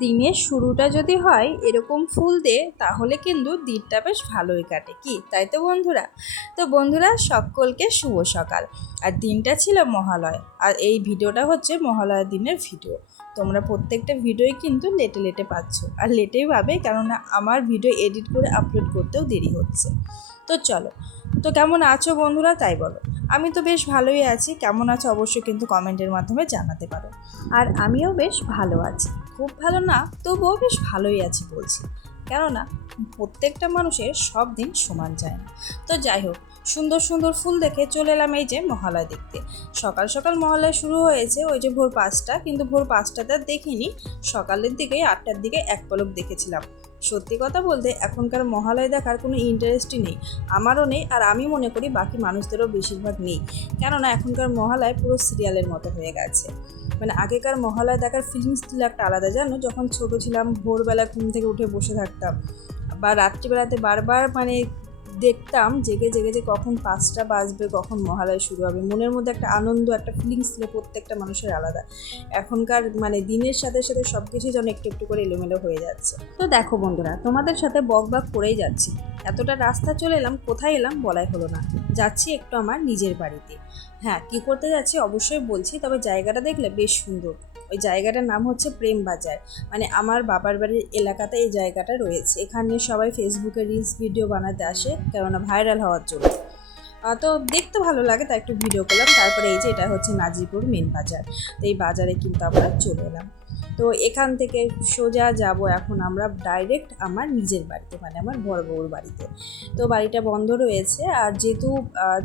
দিনের শুরুটা যদি হয় এরকম ফুল দিয়ে তাহলে কিন্তু দিনটা বেশ ভালোই কাটে। কি? তাই তো বন্ধুরা? তো বন্ধুরা, সকলকে শুভ সকাল। আর দিনটা ছিল মহালয়। আর এই ভিডিওটা হচ্ছে মহালয়ার দিনের ভিডিও। তোমরা প্রত্যেকটা ভিডিওই কিন্তু লেটে লেটে পাচ্ছ। আর লেটেই পাবে, কেননা আমার ভিডিও এডিট করে আপলোড করতেও দেরি হচ্ছে। তো চলো। তো কেমন আছো বন্ধুরা? তাই বলো। আমি তো বেশ ভালোই আছি। কেমন আছো অবশ্যই কিন্তু কমেন্টের মাধ্যমে জানাতে পারো। আর আমিও বেশ ভালো আছি। খুব ভালো না, তবুও বেশ ভালোই আছি বলছি। কেননা, প্রত্যেকটা মানুষের সব দিন সমান যায় না। তো যাই হোক, সুন্দর সুন্দর ফুল দেখে চলে এলাম এই যে মহালয় দেখতে। সকাল সকাল মহালয় শুরু হয়েছে ওই যে ভোর পাঁচটা, কিন্তু ভোর পাঁচটাতে দেখিনি। সকালের দিকে আটটার দিকে এক পলক দেখেছিলাম। সত্যি কথা বলতে, এখনকার মহালয় দেখার কোনো ইন্টারেস্টই নেই। আমারও নেই আর আমি মনে করি বাকি মানুষদেরও বেশিরভাগ নেই। কেননা এখনকার মহালয় পুরো সিরিয়ালের মতো হয়ে গেছে। মানে আগেকার মহালয় দেখার ফিলিংস ছিল একটা আলাদা, জানো? যখন ছোট ছিলাম, ভোরবেলা ঘুম থেকে উঠে বসে থাকতাম বা রাত্রিবেলাতে বারবার মানে দেখতাম জেগে জেগে যে কখন পাঁচটা বাজবে, কখন মহালয় শুরু হবে। মনের মধ্যে একটা আনন্দ, একটা ফিলিংস ছিল প্রত্যেকটা মানুষের আলাদা। এখনকার মানে দিনের সাথে সাথে সব কিছুই যেন একটু একটু করে এলোমেলো হয়ে যাচ্ছে। তো দেখো বন্ধুরা, তোমাদের সাথে বক বক করেই যাচ্ছি। এতটা রাস্তা চলে এলাম, কোথায় এলাম বলাই হলো না। যাচ্ছি একটু আমার নিজের বাড়িতে। হ্যাঁ কী করতে যাচ্ছি অবশ্যই বলছি, তবে জায়গাটা দেখলে বেশ সুন্দর। ওই জায়গাটার নাম হচ্ছে প্রেম বাজার। মানে আমার বাবার বাড়ির এলাকাতে এই জায়গাটা রয়েছে। এখানে সবাই ফেসবুকে রিলস ভিডিও বানাতে আসে, কেননা ভাইরাল হওয়ার জন্য। তো দেখতে ভালো লাগে, তাই একটু ভিডিও করলাম। তারপরে এই যে এটা হচ্ছে নাজিপুর মেন বাজার। তো এই বাজারে কিন্তু আমরা চলে এলাম। তো এখান থেকে সোজা যাব এখন আমরা ডাইরেক্ট আমার নিজের বাড়িতে মানে আমার বড় বউর বাড়িতে। তো বাড়িটা বন্ধ রয়েছে। আর যেহেতু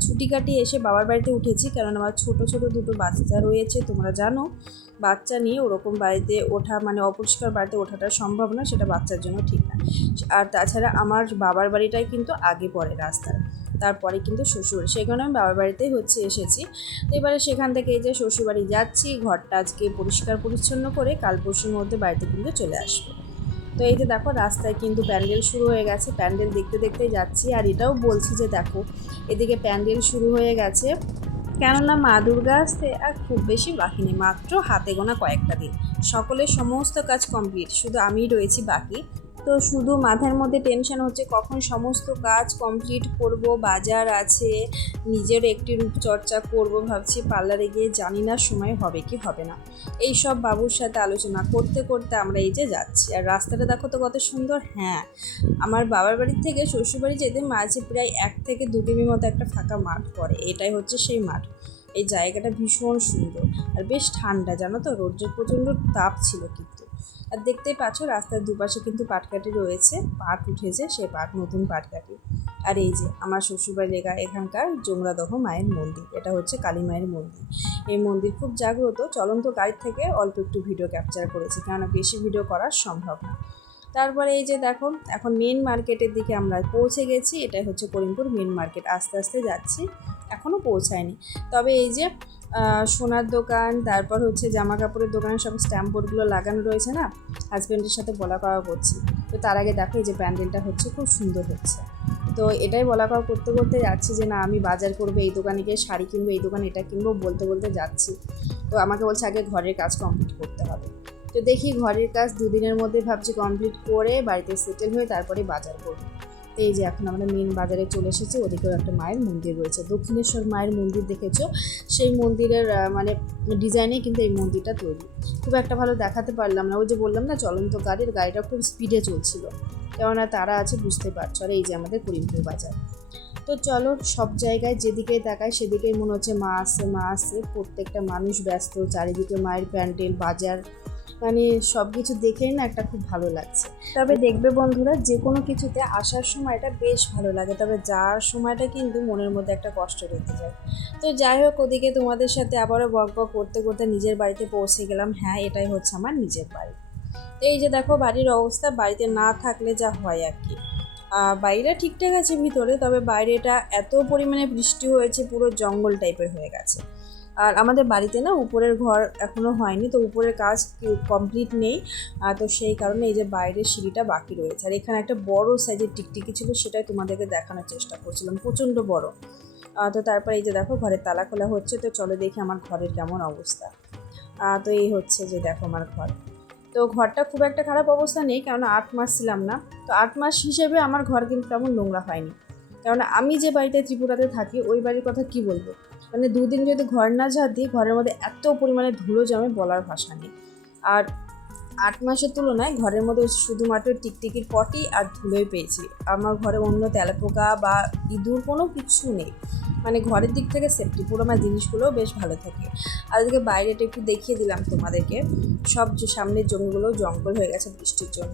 ছুটি কাটিয়ে এসে বাবার বাড়িতে উঠেছি কারণ আমার ছোট ছোট দুটো বাচ্চা রয়েছে, তোমরা জানো। বাচ্চা নিয়ে ওরকম বাড়িতে ওঠা মানে অপরিষ্কার বাড়িতে ওঠাটা সম্ভব না, সেটা বাচ্চার জন্য ঠিক না। আর তাছাড়া আমার বাবার বাড়িটাই কিন্তু আগে পড়ে রাস্তার, তারপরে কিন্তু শ্বশুর। সেখানে আমি বাবার বাড়িতেই হচ্ছে এসেছি। তো এবারে সেখান থেকে এই যে শ্বশুরবাড়ি যাচ্ছি, ঘরটা আজকে পরিষ্কার পরিচ্ছন্ন করে কাল পরশুর মধ্যে বাড়িতে কিন্তু চলে আসব। তো এই যে দেখো রাস্তায় কিন্তু প্যান্ডেল শুরু হয়ে গেছে, প্যান্ডেল দেখতে দেখতে যাচ্ছি। আর এটাও বলছি যে দেখো, এদিকে প্যান্ডেল শুরু হয়ে গেছে। কেননা মা দুর্গা আসতে আর খুব বেশি বাকি নেই, মাত্র হাতে গোনা কয়েকটা দিন। সকলের সমস্ত কাজ কমপ্লিট শুধু আমিই রয়েছি বাকি। তো শুধু মাথার মধ্যে টেনশন হচ্ছে কখন সমস্ত কাজ কমপ্লিট করব, বাজার আছে, নিজের একটি রূপচর্চা করব, ভাবছি পার্লারে গিয়ে জানি না সময় হবে কি হবে না। এই সব বাবুর সাথে আলোচনা করতে করতে আমরা এই যে যাচ্ছি। আর রাস্তাটা দেখো তো কত সুন্দর হ্যাঁ। আমার বাবার বাড়ির থেকে শ্বশুরবাড়ি যেতে মাঝে প্রায় এক থেকে দু কিমির মতো একটা ফাঁকা মাঠ পড়ে, এটাই হচ্ছে সেই মাঠ। এই জায়গাটা ভীষণ সুন্দর। আর বেশ ঠান্ডা, জানো তো? রোদ্রের প্রচণ্ড তাপ ছিল কিন্তু। আর দেখতেই পাচ্ছ রাস্তার দুপাশে কিন্তু পাটকাঠি রয়েছে। পাট উঠেছে, সে পাট, নতুন পাটকাঠি। আর এই যে আমার শ্বশুরবাড়ি লেখা, এখানকার জোংরাদহ মায়ের মন্দির। এটা হচ্ছে কালী মায়ের মন্দির। এই মন্দির খুব জাগ্রত। চলন্ত গাড়ি থেকে অল্প একটু ভিডিও ক্যাপচার করেছি, কেননা বেশি ভিডিও করা সম্ভব না। তারপরে এই যে দেখো, এখন মেন মার্কেটের দিকে আমরা পৌঁছে গেছি। এটাই হচ্ছে করিমপুর মেন মার্কেট আস্তে আস্তে যাচ্ছি। এখনও পৌঁছায়নি। তবে এই যে সোনার দোকান, তারপর হচ্ছে জামা কাপড়ের দোকানে, সব স্ট্যাম্প বোর্ডগুলো লাগানো রয়েছে না? হাজব্যান্ডের সাথে বলা কওয়া করছি। তো তার আগে দেখো এই যে প্যান্ডেলটা হচ্ছে, খুব সুন্দর হচ্ছে। তো এটাই বলা কওয়া করতে করতে যাচ্ছি যে, না, আমি বাজার করব, এই দোকানে গিয়ে শাড়ি কিনবো, এই দোকানে এটা কিনবো, বলতে বলতে যাচ্ছি। তো আমাকে বলছে, আগে ঘরের কাজ কমপ্লিট করতে হবে। তো দেখি ঘরের কাজ দুদিনের মধ্যে ভাবছি কমপ্লিট করে বাড়িতে সেটেল হয়ে তারপরে বাজার করব। এই যে এখন আমরা মেন বাজারে চলে এসেছি, ওদিকেও একটা মায়ের মন্দির রয়েছে। দক্ষিণেশ্বর মায়ের মন্দির দেখেছ? সেই মন্দিরের মানে ডিজাইনে কিন্তু এই মন্দিরটা তৈরি। খুব একটা ভালো দেখাতে পারলাম না। ওই যে বললাম না, চলন্ত গাড়ির গাড়িটা খুব স্পিডে চলছিল। কেননা তারা আছে, বুঝতে পারছ। আর এই যে আমাদের করিমপুর বাজার। তো চলো, সব জায়গায় যেদিকেই তাকায় সেদিকেই মনে হচ্ছে মা আসছে মা আসছে প্রত্যেকটা মানুষ ব্যস্ত, চারিদিকে মায়ের প্যান্ডেল, বাজার। মানে সব কিছু দেখেই না একটা খুব ভালো লাগছে। তবে দেখবে বন্ধুরা যে কোনো কিছুতে আসার সময়টা বেশ ভালো লাগে। তবে যাওয়ার সময়টা কিন্তু মনের মধ্যে একটা কষ্ট রেখে যায়। তো যাই হোক ওদিকে তোমাদের সাথে আবারও বক বক করতে করতে নিজের বাড়িতে পৌঁছে গেলাম। হ্যাঁ এটাই হচ্ছে আমার নিজের বাড়ি। তো এই যে দেখো বাড়ির অবস্থা বাড়িতে না থাকলে যা হয় আর কি। আহ, বাইরেটা ঠিকঠাক আছে ভিতরে তবে বাইরেটা এত পরিমাণে বৃষ্টি হয়েছে পুরো জঙ্গল টাইপের হয়ে গেছে। আর আমাদের বাড়িতে না উপরের ঘর এখনও হয়নি, তো উপরের কাজ কমপ্লিট নেই। তো সেই কারণে এই যে বাইরের সিঁড়িটা বাকি রয়েছে। আর এখানে একটা বড় সাইজের টিকটিকি ছিল, সেটাই তোমাদেরকে দেখানোর চেষ্টা করছিলাম, প্রচণ্ড বড়। তো তারপরে এই যে দেখো, ঘরের তালা খোলা হচ্ছে, তো চলো দেখি আমার ঘরের কেমন অবস্থা। তো এই হচ্ছে যে দেখো আমার ঘর। তো ঘরটা খুব একটা খারাপ অবস্থা নেই, কেননা আট মাস ছিলাম না। তো আট মাস হিসেবে আমার ঘর কিন্তু তেমন নোংরা হয়নি। কেননা আমি যে বাড়িতে ত্রিপুরাতে থাকি, ওই বাড়ির কথা কি বলব? মানে দুদিন যদি ঘর না দিই, ঘরের মধ্যে এত পরিমাণে ধুলো জমে বলার ভাষা নেই। আর আট মাসের তুলনায় ঘরের মধ্যে শুধুমাত্র টিকটিকির পটি আর ধুলোই পেয়েছি। আমার ঘরে অন্য তেলাপোকা বা ইঁদুর কোনো কিছু নেই। মানে ঘরের দিক থেকে সেফটি পুরো আমার জিনিসগুলোও বেশ ভালো থাকে। আর ওদিকে বাইরেটা একটু দেখিয়ে দিলাম তোমাদেরকে। সব যে সামনের জমিগুলো জঙ্গল হয়ে গেছে বৃষ্টির জন্য।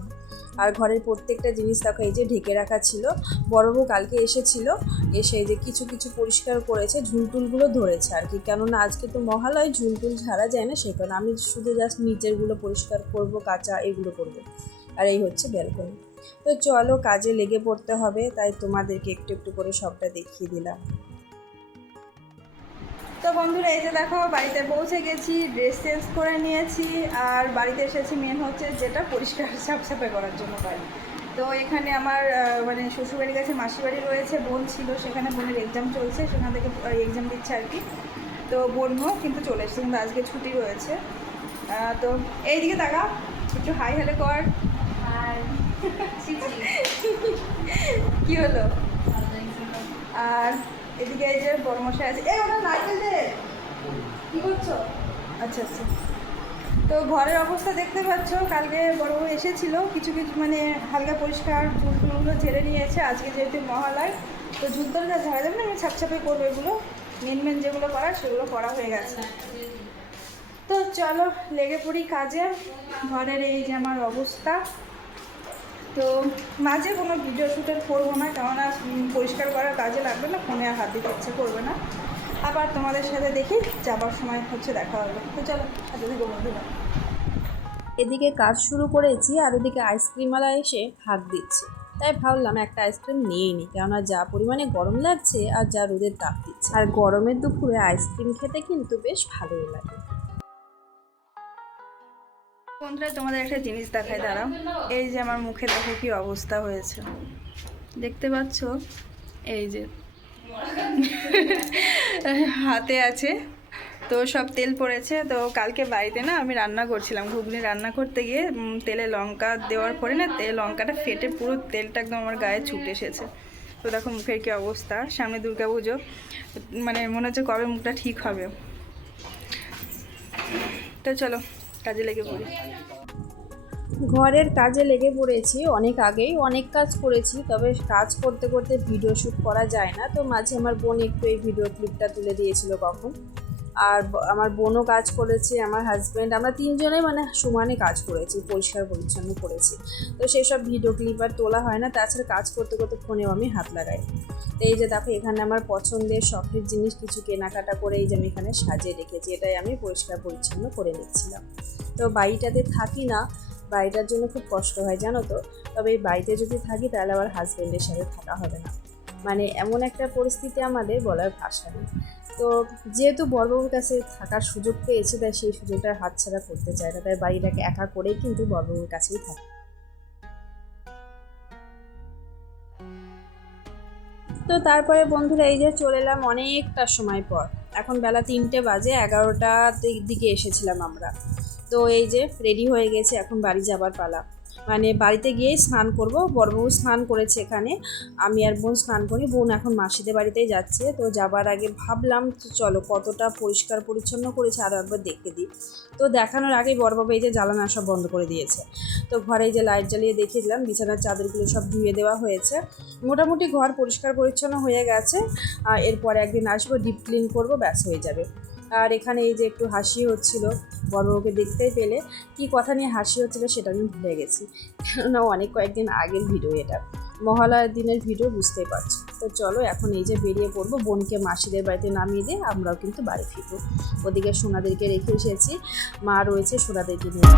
আর ঘরের প্রত্যেকটা জিনিস দেখো, এই যে ঢেকে রাখা ছিল, বড় বউ কালকে এসেছিল, এসে যে কিছু কিছু পরিষ্কার করেছে, ঝুলটুলগুলো ধরেছে আর কি। কেননা আজকে তো মহালয়, ঝুলটুল ঝাড়া যায় না, সেই কারণে আমি শুধু জাস্ট নিচেরগুলো পরিষ্কার করব, কাঁচা এগুলো করব। আর এই হচ্ছে ব্যালকনি তো চলো, কাজে লেগে পড়তে হবে, তাই তোমাদেরকে একটু একটু করে সবটা দেখিয়ে দিলাম। তো বন্ধুরা এই যে দেখো বাড়িতে পৌঁছে গেছি ড্রেস চেঞ্জ করে নিয়েছি আর বাড়িতে এসেছি মেন হচ্ছে যেটা পরিষ্কার সাফসাফাই করার জন্য বাড়ি। তো এখানে আমার মানে শ্বশুরবাড়ির কাছে মাসি বাড়ি রয়েছে বোন ছিল সেখানে বোনের এক্সাম চলছে সেখান থেকে এক্সাম দিচ্ছে আর কি। তো বোনও কিন্তু চলে এসেছে কিন্তু আজকে ছুটি রয়েছে। তো এইদিকে তাকা একটু হাই হ্যালো কর। কি হলো? আর এদিকে এই যে বড় আছে। এ ওটা নারকেল দে কি করছ? আচ্ছা আচ্ছা। তো ঘরের অবস্থা দেখতে পাচ্ছ, কালকে বড় এসেছিল। কিছু কিছু মানে হালকা পরিষ্কার ঝুল টুলগুলো ঝেড়ে নিয়েছে। আজকে যেহেতু মহালয়, তো ঝুল টুল যা ঝাড়া যাবে না? আমি ছাপছাপে করব এগুলো। মেন মেন যেগুলো করার, সেগুলো করা হয়ে গেছে। তো চলো, লেগে পড়ি কাজে। ঘরের এই যে আমার অবস্থা। তো মাঝে কোনো ভিডিও শ্যুটের করব না, কেননা পরিষ্কার করার কাজে লাগবে না, ফোনে আর হাত দিতে ইচ্ছে করবে না। আবার তোমাদের সাথে দেখি, যাবার সময় হচ্ছে দেখা হবে। তো চলো সাথে থেকে বন্ধুরা। এদিকে কাজ শুরু করেছি, আর ওদিকে আইসক্রিমওয়ালা এসে হাত দিচ্ছে। তাই ভাবলাম একটা আইসক্রিম নিয়েই নিই কেননা যা পরিমাণে গরম লাগছে আর যা রোদের তাপ দিচ্ছে। আর গরমের দুপুরে আইসক্রিম খেতে কিন্তু বেশ ভালোই লাগে। বন্ধুরা, তোমাদের একটা জিনিস দেখায় দাঁড়াও। এই যে আমার মুখে দেখো কি অবস্থা হয়েছে। দেখতে পাচ্ছ? এই যে। হাতে আছে। তো সব তেল পড়েছে। তো কালকে বাড়িতে না আমি রান্না করছিলাম। ঘুগনি রান্না করতে গিয়ে তেলে লঙ্কা দেওয়ার পরে না, তেল, লঙ্কাটা ফেটে পুরো তেলটা একদম আমার গায়ে ছুটে এসেছে। তো দেখো মুখের কি অবস্থা। সামনে দুর্গা পুজো। মানে মনে হচ্ছে কবে মুখটা ঠিক হবে। তো চলো। কাজে লেগে পড়ি। ঘরের কাজে লেগে পড়েছি অনেক আগেই, অনেক কাজ করেছি, তবে কাজ করতে করতে ভিডিও শ্যুট করা যায় না। তো মাঝে আমার বোন একটু এই ভিডিও ক্লিপটা তুলে দিয়েছিল কখন। আর আমার বোনও কাজ করেছে, আমার হাজব্যান্ড আমরা তিনজনে মানে সমানে কাজ করেছি, পরিষ্কার পরিচ্ছন্ন করেছি। তো সেই সব ভিডিও ক্লিপ আর তোলা হয় না, তাছাড়া কাজ করতে করতে ফোনেও আমি হাত লাগাই। তো এই যে দেখো, এখানে আমার পছন্দের শখের জিনিস কিছু কেনাকাটা করে এই যে আমি এখানে সাজিয়ে রেখেছি, এটাই আমি পরিষ্কার পরিচ্ছন্ন করে নিচ্ছিলাম। তো বাড়িটাতে থাকি না, বাড়িটার জন্য খুব কষ্ট হয়, জানো তো? তবে এই বাড়িতে যদি থাকি, তাহলে আমার হাজব্যান্ডের সাথে থাকা হবে না। মানে এমন একটা পরিস্থিতি আমাদের বলার ভাষা নেই। তো যেহেতু বড়বাবুর কাছে থাকার সুযোগ পেয়েছি, তাই সেই সুযোগটা হাতছাড়া করতে চাই না। তাই বাড়িটাকে একা করেই কিন্তু বড়বাবুর কাছেই থাকে তো তারপরে বন্ধুরা, এই যে চলে এলাম অনেকটা সময় পর। এখন বেলা তিনটে বাজে এগারোটা দিকে এসেছিলাম আমরা। তো এই যে রেডি হয়ে গেছে, এখন বাড়ি যাবার পালা। মানে বাড়িতে গিয়েই স্নান করব। বড়বউ স্নান করেছে এখানে। আমি আর বোন স্নান করি। বোন এখন মাসিদের বাড়িতেই যাচ্ছে। তো যাবার আগে ভাবলাম চলো কতটা পরিষ্কার পরিচ্ছন্ন করেছে আরও একবার দেখে দিই। তো দেখানোর আগেই বড়বাবু এই যে জ্বালানা সব বন্ধ করে দিয়েছে। তো ঘরে যে লাইট জ্বালিয়ে দেখিয়ে দিলাম বিছানার চাদরগুলো সব ধুয়ে দেওয়া হয়েছে। মোটামুটি ঘর পরিষ্কার পরিচ্ছন্ন হয়ে গেছে। এরপরে একদিন আসব ডিপ ক্লিন করব, ব্যাস হয়ে যাবে। আর এখানে এই যে একটু হাসি হচ্ছিল বড়বাবুকে দেখতেই পেলে। কি কথা নিয়ে হাসি হচ্ছিল সেটা আমি ভুলে গেছি। কেননা অনেক কয়েকদিন আগের ভিডিও এটা। মহালয়ার দিনের ভিডিও বুঝতেই পারছি। তো চলো এখন এই যে বেরিয়ে পড়ব, বোনকে মাসিদের বাড়িতে নামিয়ে দিয়ে আমরাও কিন্তু বাড়ি ফিরবো। ওদিকে সোনাদেরকে রেখে এসেছি। মা রয়েছে সোনাদেরকে নিয়ে।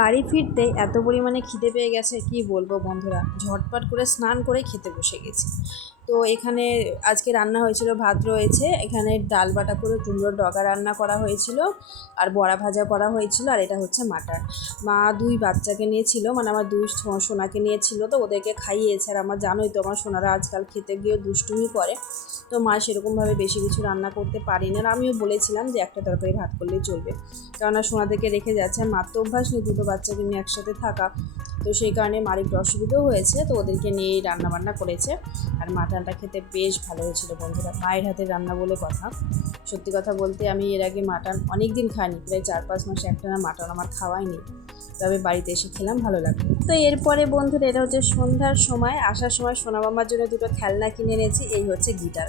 বাড়ি ফিরতে এত পরিমাণে খিদে পেয়ে গেছে, কি বলব বন্ধুরা? ঝটপট করে স্নান করে খেতে বসে গেছি। তো এখানে আজকে রান্না হয়েছিল, ভাত রয়েছে। এখানে ডাল বাটা করে কুমড়োর ডগা রান্না করা হয়েছিল আর বড়া ভাজা করা হয়েছিল আর এটা হচ্ছে মাটার। মা দুই বাচ্চাকে নিয়েছিল মানে আমার দুই সোনাকে নিয়েছিল, তো ওদেরকে খাইয়েছে। আর আমার জানোই তো, আমার সোনারা আজকাল খেতে গিয়ে দুষ্টুমি করে। তো মা সেরকমভাবে বেশি কিছু রান্না করতে পারি না আর আমিও বলেছিলাম যে একটা তরকারি ভাত করলেই চলবে। কেননা সোনাদেরকে রেখে যাচ্ছে আর মার তো অভ্যাস নেই দুটো বাচ্চাকে নিয়ে একসাথে থাকা। তো সেই কারণে মার একটু অসুবিধাও হয়েছে, তো ওদেরকে নিয়েই রান্নাবান্না করেছে। আর মাটনটা খেতে বেশ ভালো হয়েছিল বন্ধুরা, মায়ের হাতের রান্না বলে কথা। সত্যি কথা বলতে আমি এর আগে মাটন অনেক দিন খাইনি, প্রায় চার পাঁচ মাসে একটা না মাটন আমার খাওয়াই নেই তবে বাড়িতে এসে খেলাম, ভালো লাগল। তো এরপরে বন্ধুরা, এটা হচ্ছে সন্ধ্যার সময়, আসার সময় সোনামামার জন্য দুটো খেলনা কিনে এনেছি, এই হচ্ছে গিটার।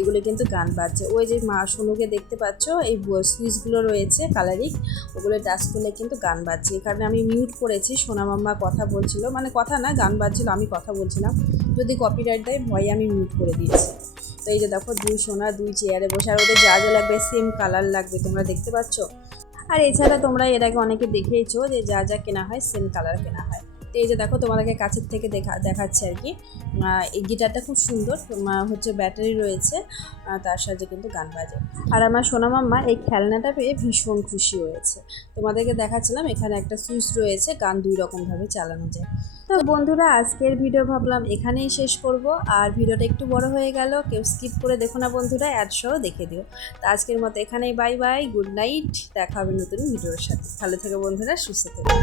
এগুলো কিন্তু গান বাজছে। ওই যে মা সোনুকে দেখতে পাচ্ছ, এই সুইচগুলো রয়েছে কালারিং ওগুলো টাচ করলে কিন্তু গান বাজছে। কারণে আমি মিউট করেছি, সোনা মাম্মা কথা বলছিল। মানে কথা না, গান বাজছিল, আমি কথা বলছিলাম। যদি কপিরাইট দেয়, ভয়ে আমি মিউট করে দিয়েছি। তো এই যে দেখো, দুই সোনা দুই চেয়ারে বসে, আর ওদের যা যা লাগবে সেম কালার লাগবে, তোমরা দেখতে পাচ্ছ? আর এছাড়া তোমরা এর আগে অনেকে দেখেইছো যে যা যা কেনা হয় সেম কালার কেনা হয়। তো এই যে দেখো তোমাদেরকে কাছের থেকে দেখা, দেখাচ্ছে আর কি। এই গিটারটা খুব সুন্দর হচ্ছে ব্যাটারি রয়েছে তার সাহায্যে কিন্তু গান বাজে। আর আমার সোনা মাম্মা এই খেলনাটা পেয়ে ভীষণ খুশি হয়েছে। তোমাদেরকে দেখাচ্ছিলাম, এখানে একটা সুইচ রয়েছে, গান দুই রকমভাবে চালানো যায়। তো বন্ধুরা, আজকের ভিডিও ভাবলাম এখানেই শেষ করব। আর ভিডিওটা একটু বড় হয়ে গেল, কেউ স্কিপ করে দেখো না বন্ধুরা, অ্যাড সহ দেখে দিও। তো আজকের মতো এখানেই বাই বাই, গুড নাইট, দেখা হবে নতুন ভিডিওর সাথে। ভালো থেকো বন্ধুরা, সুস্থ থেকো।